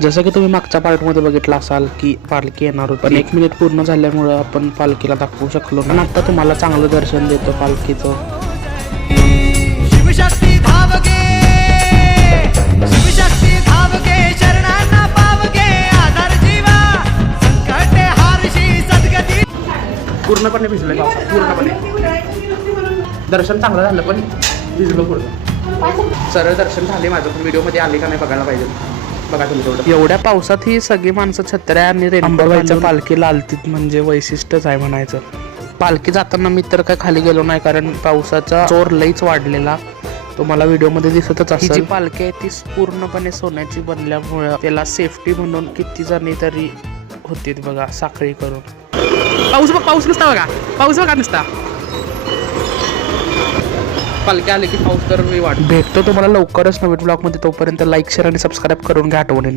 जसं की तुम्ही मागच्या पार्टमध्ये बघितलं असाल की पालखी येणार होती, पण 1 मिनिट पूर्ण झाल्यामुळं आपण पालखीला दाखवू शकलो नाही. आता तुम्हाला चांगलं दर्शन देतो पालखीचं. शिवशक्ती धावगे, शिवशक्ती धावगे, शरणांना पावगे, आधार जीवा संकटे हारशी सद्गती. पूर्णपणे भिजलोय पावसात, पूर्णपणे. दर्शन चांगलं झालं पण भिजलो पूर्ण. सरळ दर्शन झाले माझं, पण व्हिडिओमध्ये आले का नाही बघायला पाहिजे. बघा तुम्ही तेवढं. एवढ्या पावसात ही सगळी माणसं छत्र्या आणि अंबाबाईच्या पालखीला आलतीत म्हणजे वैशिष्ट्यच आहे म्हणायचं. पालखी जाताना मी तर काय खाली गेलो नाही, कारण पावसाचा जोर लईच वाढलेला. तुम्हाला व्हिडिओमध्ये दिसतच असेल. जी पालखी आहे ती पूर्णपणे सोन्याची बनल्यामुळे त्याला सेफ्टी म्हणून किती जणी तरी होती बघा साखळी करून. पाऊस बघ, पाऊस नुसता बघा, पाऊस बघा नुसता. पालखी आली की पाऊस तर वाट. भेटतो तुम्हाला लवकरच नवीन ब्लॉगमध्ये. तोपर्यंत लाईक शेअर आणि सबस्क्राईब करून घ्या आठवणीने.